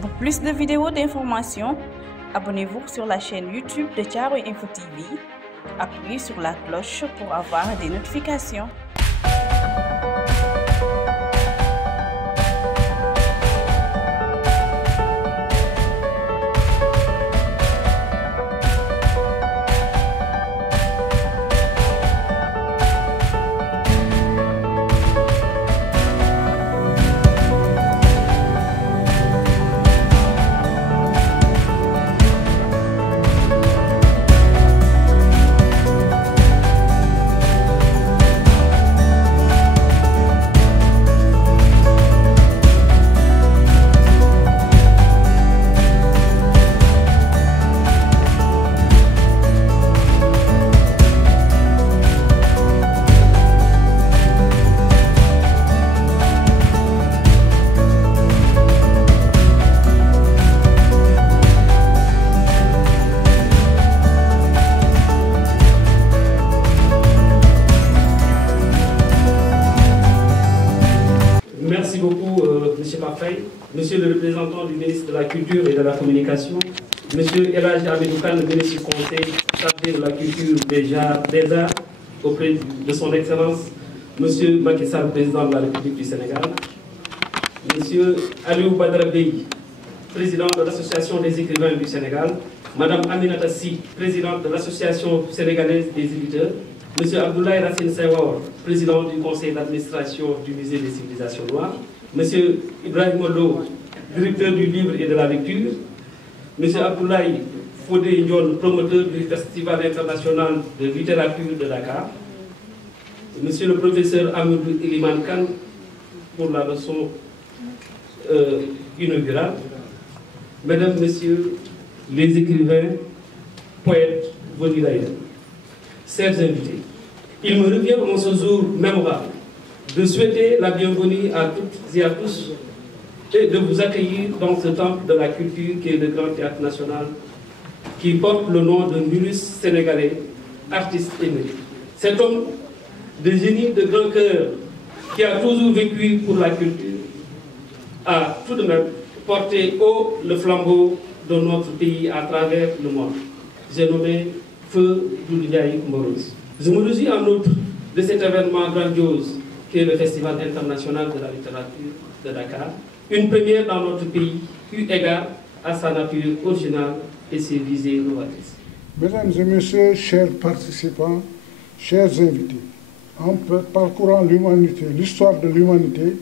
Pour plus de vidéos d'information, abonnez-vous sur la chaîne YouTube de Thiaroye Info TV. Appuyez sur la cloche pour avoir des notifications. Merci beaucoup, M. Mafay, Monsieur le représentant du ministre de la Culture et de la Communication, M. Elhadji Hamidou Kane, ministre du Conseil chargé de la Culture, des Arts, auprès de son Excellence, M. Macky Sall, président de la République du Sénégal, M. Aliou Badara Bey, président de l'Association des écrivains du Sénégal, Mme Aminata Sy, présidente de l'Association sénégalaise des éditeurs, M. Abdoulaye Racine Senghor, président du conseil d'administration du musée des civilisations noires, M. Ibrahima Lo, directeur du livre et de la lecture, M. Abdoulaye Fodé Ndione, promoteur du Festival international de littérature de Dakar, M. le professeur Amadou Iliman Kane pour la leçon inaugurale, Mesdames, Messieurs les écrivains, poètes venus d'ailleurs. Chers invités, il me revient en ce jour mémorable de souhaiter la bienvenue à toutes et à tous et de vous accueillir dans ce temple de la culture qui est le Grand Théâtre National, qui porte le nom d'un illustre sénégalais, artiste émérite. Cet homme de génie, de grand cœur, qui a toujours vécu pour la culture, a tout de même porté haut le flambeau de notre pays à travers le monde. J'ai nommé Feu Doudou Ndiaye Coumba Rose. Je me réjouis en outre de cet événement grandiose qui est le Festival international de la littérature de Dakar, une première dans notre pays, eu égard à sa nature originale et ses visées novatrices. Mesdames et messieurs, chers participants, chers invités, en parcourant l'humanité, l'histoire de l'humanité,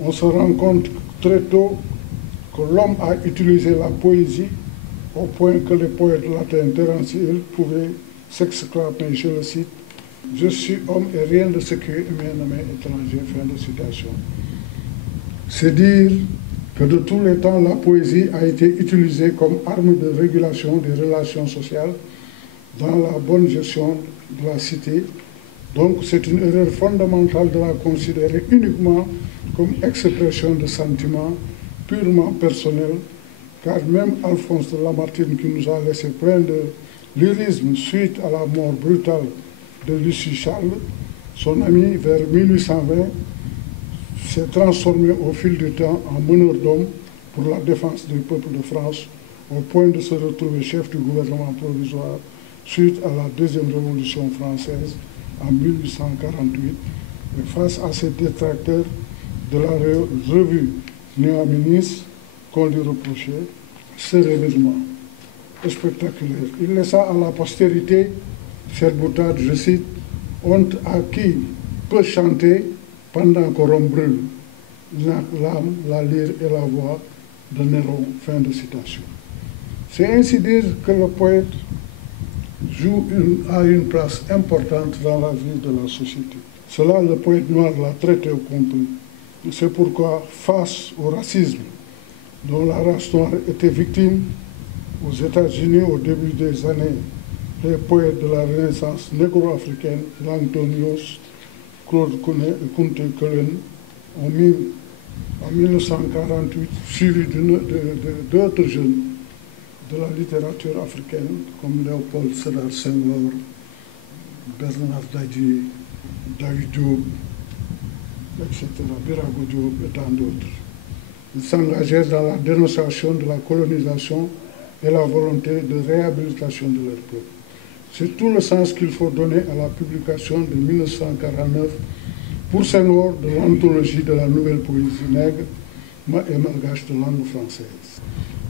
on se rend compte très tôt que l'homme a utilisé la poésie au point que les poètes latins Terence et Hill pouvaient s'exclamer, je le cite, « Je suis homme et rien de ce qui est humain ne m'est étranger ». Fin de citation. C'est dire que de tous les temps, la poésie a été utilisée comme arme de régulation des relations sociales dans la bonne gestion de la cité. Donc c'est une erreur fondamentale de la considérer uniquement comme expression de sentiments purement personnels, car même Alphonse de Lamartine, qui nous a laissé plein de lyrisme suite à la mort brutale de Lucie Charles, son ami vers 1820, s'est transformé au fil du temps en meneur d'hommes pour la défense du peuple de France, au point de se retrouver chef du gouvernement provisoire suite à la deuxième révolution française en 1848. Et face à ces détracteurs de la revue néo-ministre qu'on lui reprochait, ce révélement spectaculaire. Il laissa à la postérité cette boutade, je cite, « Honte à qui peut chanter pendant que Rome brûle, l'âme, la lyre et la voix de Néron ». Fin de citation. C'est ainsi dire que le poète a une place importante dans la vie de la société. Cela, le poète noir l'a traité au complet. C'est pourquoi, face au racisme dont la race noire était victime aux États-Unis au début des années, les poètes de la Renaissance négro-africaine, Langtonius, Claude Kunte Kelen, ont mis en 1948, suivi d'autres jeunes de la littérature africaine, comme Léopold Sédar Senghor, Bernard Dadier, David Diop, etc., Birago Diop et tant d'autres. Ils s'engagèrent dans la dénonciation de la colonisation et la volonté de réhabilitation de leur peuple. C'est tout le sens qu'il faut donner à la publication de 1949 pour Senghor de l'anthologie de la nouvelle poésie nègre et malgache de langue française.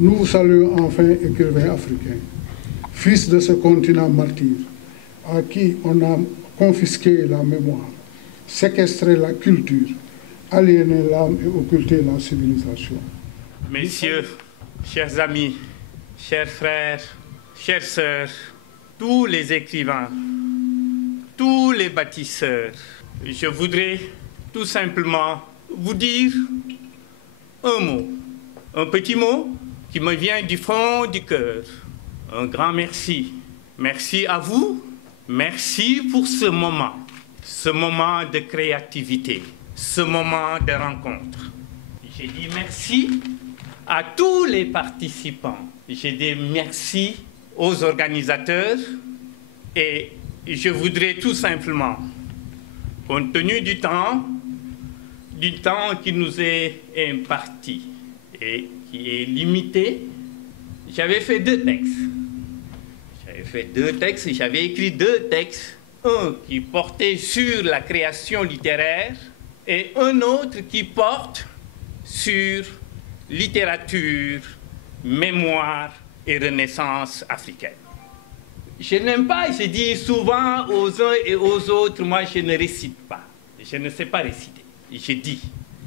Nous vous saluons enfin, écrivains africains, fils de ce continent martyr, à qui on a confisqué la mémoire, séquestré la culture, aliéné l'âme et occulté la civilisation. Messieurs, chers amis, chers frères, chères sœurs, tous les écrivains, tous les bâtisseurs, je voudrais tout simplement vous dire un mot, un petit mot qui me vient du fond du cœur. Un grand merci. Merci à vous, merci pour ce moment de créativité, ce moment de rencontre. J'ai dit merci à tous les participants. J'ai dit merci aux organisateurs et je voudrais tout simplement, compte tenu du temps qui nous est imparti et qui est limité, j'avais fait deux textes. J'avais écrit deux textes, un qui portait sur la création littéraire et un autre qui porte sur littérature, mémoire et renaissance africaine. Je n'aime pas, je dis souvent aux uns et aux autres, moi je ne récite pas, je ne sais pas réciter, je dis.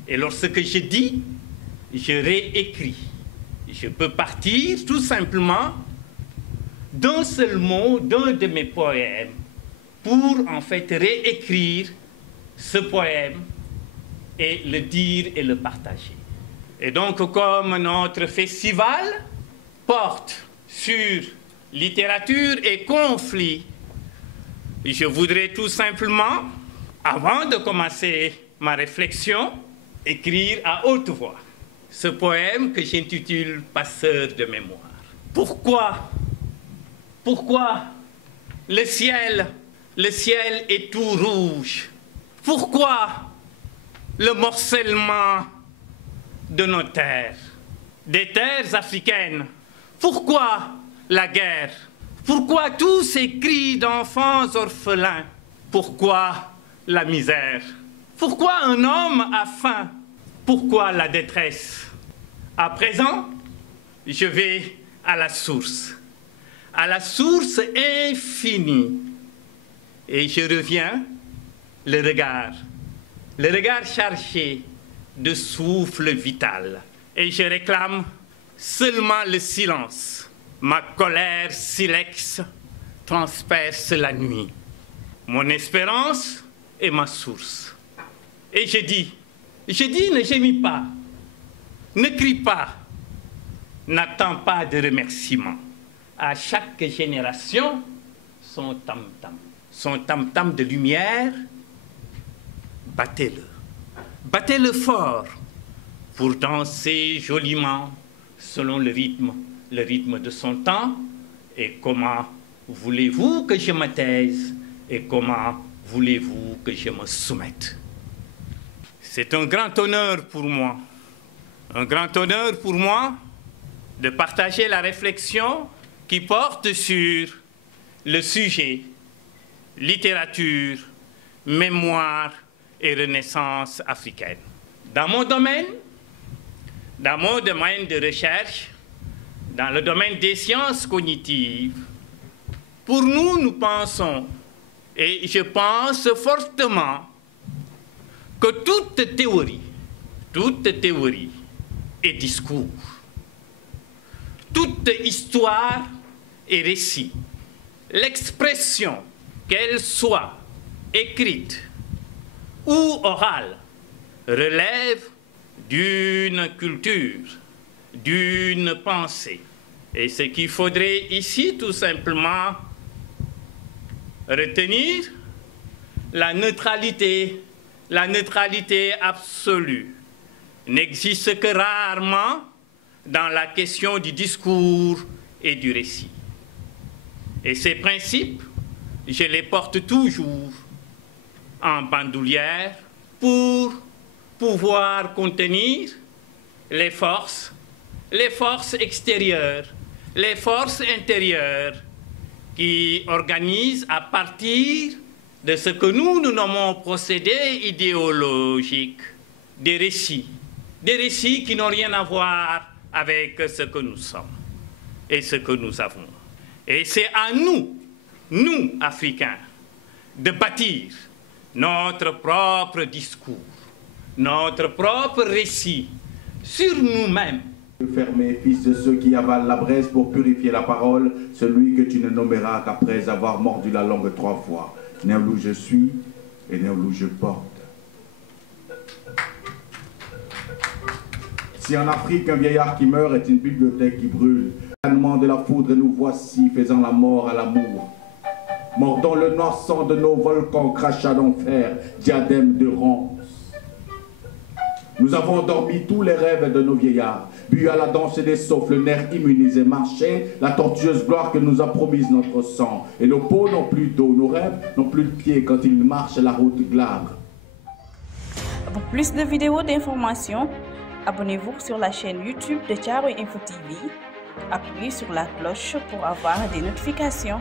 Et lorsque je dis, je réécris. Je peux partir tout simplement d'un seul mot, d'un de mes poèmes, pour en fait réécrire ce poème et le dire et le partager. Et donc, comme notre festival porte sur littérature et conflit, je voudrais tout simplement, avant de commencer ma réflexion, écrire à haute voix ce poème que j'intitule « Passeur de mémoire ». Pourquoi le ciel est tout rouge? Pourquoi le morcellement de nos terres, des terres africaines? Pourquoi la guerre? Pourquoi tous ces cris d'enfants orphelins? Pourquoi la misère? Pourquoi un homme a faim? Pourquoi la détresse? À présent, je vais à la source infinie. Et je reviens, le regard chargé de souffle vital. Et je réclame seulement le silence. Ma colère silex transperce la nuit. Mon espérance est ma source. Et je dis, ne gémis pas, ne crie pas, n'attends pas de remerciements. À chaque génération, son tam-tam de lumière, battez-le. Battez-le fort pour danser joliment selon le rythme de son temps. Et comment voulez-vous que je me taise et comment voulez-vous que je me soumette? C'est un grand honneur pour moi, de partager la réflexion qui porte sur le sujet littérature, mémoire et renaissance africaine. Dans mon domaine de recherche, dans le domaine des sciences cognitives, pour nous pensons, et je pense fortement, que toute théorie et discours, toute histoire et récit, l'expression, qu'elle soit écrite ou orale, relève d'une culture, d'une pensée. Et ce qu'il faudrait ici tout simplement retenir, la neutralité absolue n'existe que rarement dans la question du discours et du récit. Et ces principes, je les porte toujours en bandoulière pour pouvoir contenir les forces extérieures, les forces intérieures qui organisent à partir de ce que nous nommons procédés idéologiques des récits qui n'ont rien à voir avec ce que nous sommes et ce que nous avons. Et c'est à nous, Africains, de bâtir notre propre discours, notre propre récit sur nous-mêmes. Fermé, fils de ceux qui avalent la braise pour purifier la parole, celui que tu ne nommeras qu'après avoir mordu la langue 3 fois. Né où je suis et né où je porte. Si en Afrique un vieillard qui meurt est une bibliothèque qui brûle, l'aniement de la foudre, nous voici faisant la mort à l'amour. Mordant le noir sang de nos volcans, crachats d'enfer, diadème de ronces. Nous avons endormi tous les rêves de nos vieillards, bu à la danse des saufs, le nerf immunisé, marché, la tortueuse gloire que nous a promise notre sang. Et nos peaux n'ont plus d'eau, nos rêves n'ont plus de pieds quand ils marchent la route glabre. Pour plus de vidéos d'informations, abonnez-vous sur la chaîne YouTube de Thiaroye Info TV. Appuyez sur la cloche pour avoir des notifications.